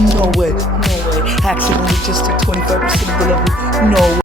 No way, no way. Accidentally just took 25% of the level. No way.